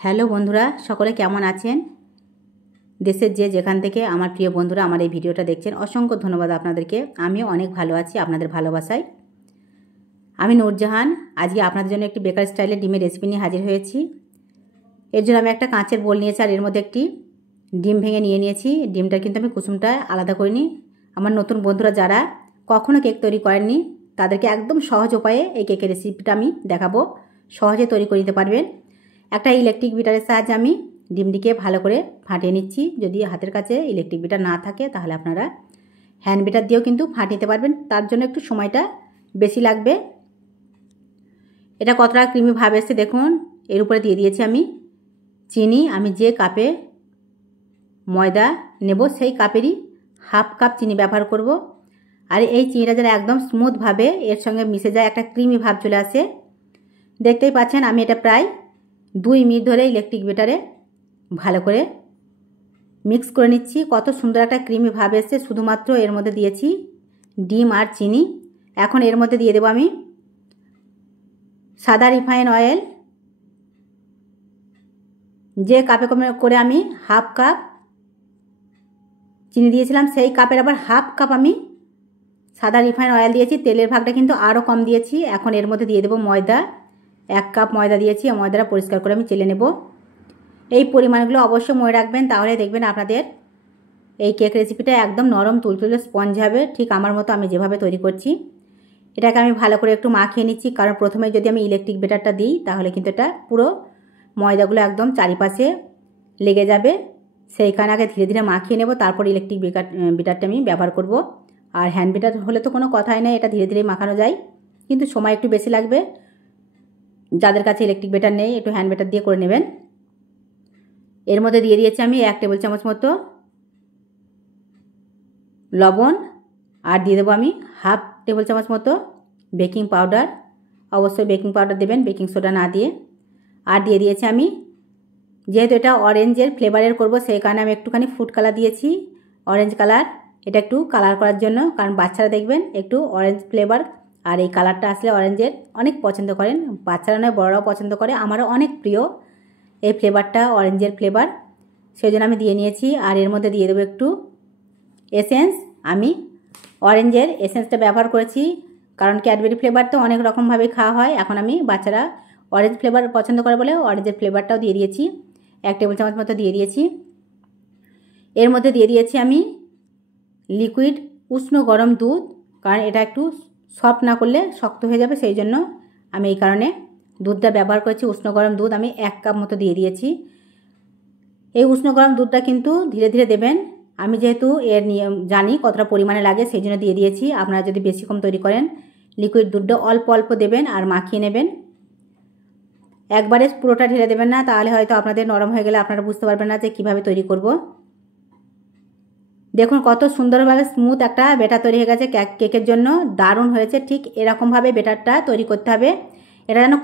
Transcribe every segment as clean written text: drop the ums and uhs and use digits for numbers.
Hello বন্ধুরা, সকলে কেমন আছেন? দেশের যে যেখান থেকে আমার প্রিয় বন্ধুরা আমার এই ভিডিওটা দেখছেন, অসংখ্য ধন্যবাদ আপনাদেরকে। আমিও অনেক ভালো আছি আপনাদের ভালোবাসায়। আমি নূরজাহান। আজকে আপনাদের জন্য একটি বেকার স্টাইলের ডিমের রেসিপি নিয়ে হাজির হয়েছি। এর জন্য আমি একটা কাঁচের বোল নিয়েছি আর এর মধ্যে একটি ডিম ভেঙে নিয়ে নিয়েছি। ডিমটা কিন্তু আমি কুসুমটা আলাদা করিনি। আমার নতুন বন্ধুরা যারা কখনো কেক তৈরি করেননি তাদেরকে একদম সহজ উপায়ে এই কেকের রেসিপিটা আমি দেখাবো। সহজে তৈরি করে নিতে পারবেন। একটা ইলেকট্রিক বিটারের সাহায্যে আমি ডিমটিকে ভালো করে ফাটিয়ে নিচ্ছি। যদি হাতের কাছে ইলেকট্রিক বিটার না থাকে তাহলে আপনারা হ্যান্ড বিটার দিয়েও কিন্তু ফাটিয়ে নিতে পারবেন। তার জন্য একটু সময়টা বেশি লাগবে। এটা কতটা ক্রিমি ভাব এসছে দেখুন। এর উপরে দিয়ে দিয়েছি আমি চিনি। আমি যে কাপে ময়দা নেব সেই কাপেরই হাফ কাপ চিনি ব্যবহার করব। আর এই চিনিটা যেন একদম স্মুথভাবে এর সঙ্গে মিশে যায়, একটা ক্রিমি ভাব চলে আসে। দেখতেই পাচ্ছেন আমি এটা প্রায় 2 মিনিট ধরে ইলেকট্রিক বিটারে ভালো করে মিক্স করে নিচ্ছি। কত সুন্দর একটা ক্রিমি ভাব এসছে শুধুমাত্র এর মধ্যে দিয়েছি ডিম আর চিনি। এখন এর মধ্যে দিয়ে দেবো আমি সাদা রিফাইন অয়েল। যে কাপে করে আমি হাফ কাপ চিনি দিয়েছিলাম সেই কাপের আবার হাফ কাপ আমি সাদা রিফাইন অয়েল দিয়েছি। তেলের ভাগটা কিন্তু আরও কম দিয়েছি। এখন এর মধ্যে দিয়ে দেবো ময়দা। 1 কাপ ময়দা দিয়েছি। ময়দাটা পরিষ্কার করে আমি চেলে নেব। এই পরিমাণগুলো অবশ্যই মনে রাখবেন, তাহলে দেখবেন আপনাদের এই কেক রেসিপিটা একদম নরম তুলতুলে স্পঞ্জ হবে, ঠিক আমার মতো আমি যেভাবে তৈরি করছি। এটাকে আমি ভালো করে একটু মাখিয়ে নিচ্ছি, কারণ প্রথমে যদি আমি ইলেকট্রিক বিটারটা দিই তাহলে কিন্তু এটা পুরো ময়দাগুলো একদম চারিপাশে লেগে যাবে। সেইখানে আগে ধীরে ধীরে মাখিয়ে নেব, তারপর ইলেকট্রিক বিটারটা আমি ব্যবহার করব। আর হ্যান্ড বিটার হলে তো কোনো কথাই নেই, এটা ধীরে ধীরে মাখানো যায়, কিন্তু সময় একটু বেশি লাগবে। যাদের কাছে ইলেকট্রিক বিটার নেই একটু হ্যান্ড বিটার দিয়ে করে নেবেন। এর মধ্যে দিয়ে দিয়েছি আমি 1 টেবিল চামচ মতো লবণ, আর দিয়ে দেবো আমি হাফ টেবিল চামচ মতো বেকিং পাউডার। অবশ্যই বেকিং পাউডার দেবেন, বেকিং সোডা না দিয়ে। আর দিয়ে দিয়েছি আমি, যেহেতু এটা অরেঞ্জের ফ্লেভারের করব সেই কারণে আমি একটুখানি ফুড কালার দিয়েছি, অরেঞ্জ কালার। এটা একটু কালার করার জন্য, কারণ বাচ্চারা দেখবেন একটু অরেঞ্জ ফ্লেভার আর এই কালারটা আসলে অরেঞ্জের অনেক পছন্দ করেন। বাচ্চারা নয় বড়রাও পছন্দ করে, আমারও অনেক প্রিয় এই ফ্লেভারটা, অরেঞ্জের ফ্লেভার। সেই জন্য আমি দিয়ে নিয়েছি। আর এর মধ্যে দিয়ে দেবো একটু এসেন্স। আমি অরেঞ্জের এসেন্সটা ব্যবহার করেছি, কারণ ক্যাডবেরি ফ্লেভার তো অনেক রকমভাবে খাওয়া হয়। এখন আমি বাচ্চারা অরেঞ্জ ফ্লেভার পছন্দ করে বলে অরেঞ্জের ফ্লেভারটাও দিয়ে দিয়েছি। 1 টেবিল চামচ মতো দিয়ে দিয়েছি। এর মধ্যে দিয়ে দিয়েছি আমি লিকুইড উষ্ণ গরম দুধ, কারণ এটা একটু সফট না করলে শক্ত হয়ে যাবে, সেই জন্য আমি এই কারণে দুধটা ব্যবহার করেছি। উষ্ণ গরম দুধ আমি 1 কাপ মতো দিয়ে দিয়েছি। এই উষ্ণ গরম দুধটা কিন্তু ধীরে ধীরে দেবেন। আমি যেহেতু এর নিয়ম জানি কতটা পরিমাণে লাগে সেই জন্য দিয়ে দিয়েছি। আপনারা যদি বেশি কম তৈরি করেন লিকুইড দুধটা অল্প অল্প দেবেন আর মাখিয়ে নেবেন। একবারে পুরোটা ঢেলে দেবেন না, তাহলে হয়তো আপনাদের নরম হয়ে গেলে আপনারা বুঝতে পারবেন না যে কীভাবে তৈরি করব। দেখুন কত সুন্দরভাবে স্মুথ একটা বেটার তৈরি হয়ে গেছে কেকের জন্য, দারুণ হয়েছে। ঠিক এরকমভাবে বেটারটা তৈরি করতে হবে। এটা যেন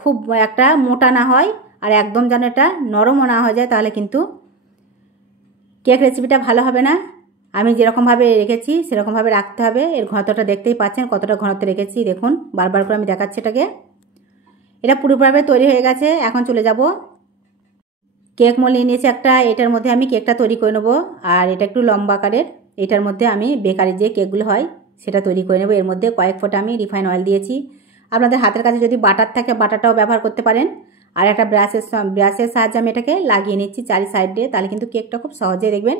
খুব একটা মোটা না হয় আর একদম যেন এটা নরমও না হয়ে যায়, তাহলে কিন্তু কেক রেসিপিটা ভালো হবে না। আমি যেরকমভাবে রেখেছি সেরকমভাবে রাখতে হবে। এর ঘনত্বটা দেখতেই পাচ্ছেন কতটা ঘনত্ব রেখেছি, দেখুন বারবার করে আমি দেখাচ্ছি এটাকে। এটা পুরোপুরিভাবে তৈরি হয়ে গেছে। এখন চলে যাব কেক মোল্ড নিয়ে নিয়েছি একটা, এটার মধ্যে আমি কেকটা তৈরি করে নেবো। আর এটা একটু লম্বা আকারের, এটার মধ্যে আমি বেকারির যে কেকগুলো হয় সেটা তৈরি করে নেবো। এর মধ্যে কয়েক ফোঁটা আমি রিফাইন অয়েল দিয়েছি। আপনাদের হাতের কাছে যদি বাটার থাকে বাটারটাও ব্যবহার করতে পারেন। আর একটা ব্রাশের সাহায্যে আমি এটাকে লাগিয়ে নিচ্ছি চারি সাইডে, তাহলে কিন্তু কেকটা খুব সহজে দেখবেন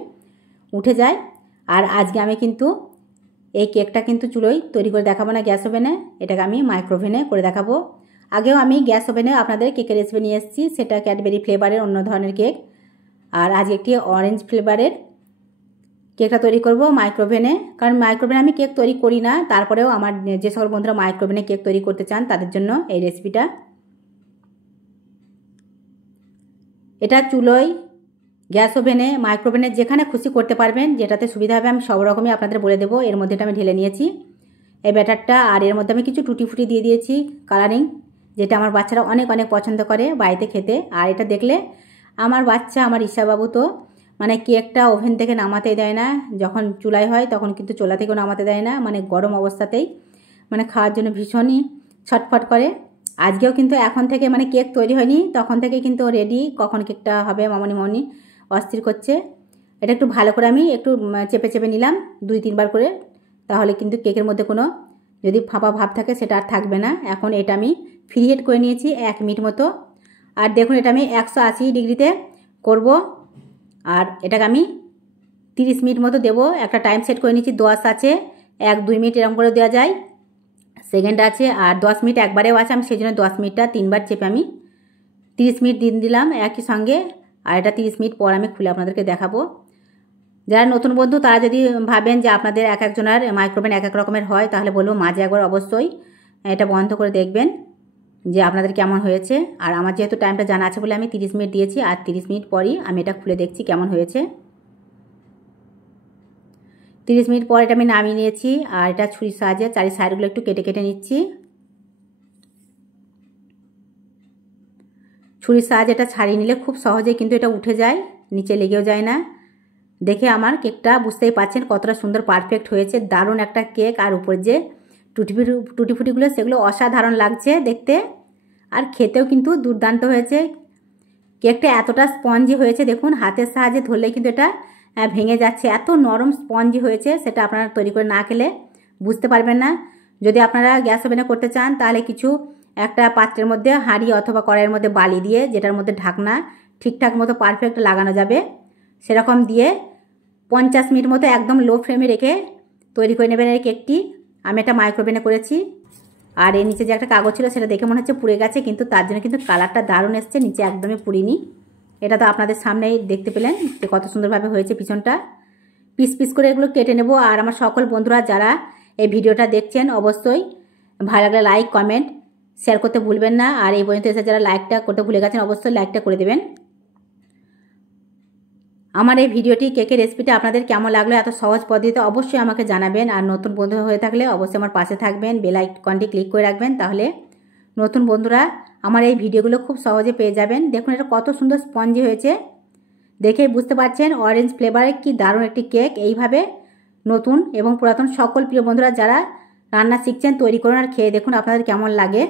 উঠে যায়। আর আজকে আমি কিন্তু এই কেকটা কিন্তু চুলোয় তৈরি করে দেখাবো না, গ্যাস ওভেনে, এটাকে আমি মাইক্রোওভেনে করে দেখাবো। আগেও আমি গ্যাস ওভেনে আপনাদের কেকের রেসিপি নিয়ে এসেছি, সেটা ক্যাডবেরি ফ্লেভারের অন্য ধরনের কেক। আর আজকে একটি অরেঞ্জ ফ্লেভারের কেকটা তৈরি করব মাইক্রোওভেনে, কারণ মাইক্রোওভেনে আমি কেক তৈরি করি না। তারপরেও আমার যে সকল বন্ধুরা মাইক্রোওভেনে কেক তৈরি করতে চান তাদের জন্য এই রেসিপিটা। এটা চুলোয়, গ্যাস ওভেনে, মাইক্রোওভেনে যেখানে খুশি করতে পারবেন, যেটাতে সুবিধা হবে আমি সব রকমই আপনাদের বলে দেবো। এর মধ্যে আমি ঢেলে নিয়েছি এই ব্যাটারটা, আর এর মধ্যে আমি কিছু টুটি ফুটি দিয়ে দিয়েছি কালারিং, যেটা আমার বাচ্চারা অনেক অনেক পছন্দ করে বাড়িতে খেতে। আর এটা দেখলে আমার বাচ্চা, আমার ঈশাবাবু তো মানে কেকটা ওভেন থেকে নামাতেই দেয় না। যখন চুলায় হয় তখন কিন্তু চুলা থেকেও নামাতে দেয় না, মানে গরম অবস্থাতেই মানে খাওয়ার জন্য ভীষণই ছটফট করে। আজকেও কিন্তু এখন থেকে মানে কেক তৈরি হয়নি, তখন থেকে কিন্তু রেডি, কখন কেকটা হবে মামনি অস্থির করছে। এটা একটু ভালো করে আমি একটু চেপে চেপে নিলাম 2-3 বার করে, তাহলে কিন্তু কেকের মধ্যে কোনো যদি ফাঁপা ভাব থাকে সেটা আর থাকবে না। এখন এটা আমি ফ্রি হিট করে নিয়েছি 1 মিনিট মতো। আর দেখুন এটা আমি 180 ডিগ্রিতে করব, আর এটাকে আমি 30 মিনিট মতো দেবো। একটা টাইম সেট করে নিয়েছি, 10 আছে, 1-2 মিনিট এরকম করে দেওয়া যায়, সেকেন্ড আছে, আর 10 মিনিট একবারেও আছে। আমি সেই জন্য 10 মিনিটটা 3 বার চেপে আমি 30 মিনিট দিলাম একই সঙ্গে। আর এটা 30 মিনিট পর আমি খুলে আপনাদেরকে দেখাবো। যারা নতুন বন্ধু তারা যদি ভাবেন যে আপনাদের এক একজনের মাইক্রোওভেন এক এক রকমের হয়, তাহলে বলবো মাঝে একবার অবশ্যই এটা বন্ধ করে দেখবেন যে আপনাদের কেমন হয়েছে। আর আমার যেহেতু টাইমটা জানা আছে বলে আমি 30 মিনিট দিয়েছি, আর 30 মিনিট পরই আমি এটা খুলে দেখছি কেমন হয়েছে। 30 মিনিট পর এটা আমি নামিয়ে নিয়েছি, আর এটা ছুরির সাহায্যে চারি সাইডগুলো একটু কেটে কেটে নিচ্ছি। ছুরির সাহায্যে এটা ছাড়িয়ে নিলে খুব সহজে কিন্তু এটা উঠে যায়, নিচে লেগেও যায় না। দেখে আমার কেকটা বুঝতেই পারছেন কতটা সুন্দর পারফেক্ট হয়েছে, দারুণ একটা কেক। আর উপরে যে টুটি ফুটিগুলো সেগুলো অসাধারণ লাগছে দেখতে, আর খেতেও কিন্তু দুর্দান্ত হয়েছে। কেকটা এতটা স্পঞ্জি হয়েছে, দেখুন হাতের সাহায্যে ধরলে কিন্তু এটা ভেঙে যাচ্ছে, এত নরম স্পঞ্জি হয়েছে। সেটা আপনারা তৈরি করে না খেলে বুঝতে পারবেন না। যদি আপনারা গ্যাস ওভেনে করতে চান তাহলে কিছু একটা পাত্রের মধ্যে হাঁড়ি অথবা কড়াইয়ের মধ্যে বালি দিয়ে, যেটার মধ্যে ঢাকনা ঠিকঠাক মতো পারফেক্ট লাগানো যাবে, সেরকম দিয়ে 50 মিনিট মতো একদম লো ফ্লেমে রেখে তৈরি করে নেবেন এই কেকটি। আমি এটা মাইক্রোওভেনে করেছি। আর এর নিচে যে একটা কাগজ ছিল সেটা দেখে মনে হচ্ছে পুড়ে গেছে, কিন্তু তার জন্য কিন্তু কালারটা দারুণ এসছে, নিচে একদমই পুড়িনি। এটা তো আপনাদের সামনেই দেখতে পেলেন যে কত সুন্দরভাবে হয়েছে পিছনটা। পিস পিস করে এগুলো কেটে নেব। আর আমার সকল বন্ধুরা যারা এই ভিডিওটা দেখছেন অবশ্যই ভালো লাগলে লাইক কমেন্ট শেয়ার করতে ভুলবেন না। আর এই পর্যন্ত এসে যারা লাইকটা করতে ভুলে গেছেন অবশ্যই লাইকটা করে দেবেন। আমার এই ভিডিওটি কেকের রেসিপিটা আপনাদের কেমন লাগলো এত সহজ পদ্ধতিতে অবশ্যই আমাকে জানাবেন। আর নতুন বন্ধু হয়ে থাকলে অবশ্যই আমার পাশে থাকবেন, বেল আইকনটি ক্লিক করে রাখবেন, তাহলে নতুন বন্ধুরা আমার এই ভিডিওগুলো খুব সহজে পেয়ে যাবেন। দেখুন এটা কত সুন্দর স্পঞ্জি হয়েছে, দেখেই বুঝতে পারছেন অরেঞ্জ ফ্লেভারের কি দারুণ একটি কেক। এইভাবে নতুন এবং পুরাতন সকল প্রিয় বন্ধুরা যারা রান্না শিখছেন তৈরি করুন আর খেয়ে দেখুন আপনাদের কেমন লাগে।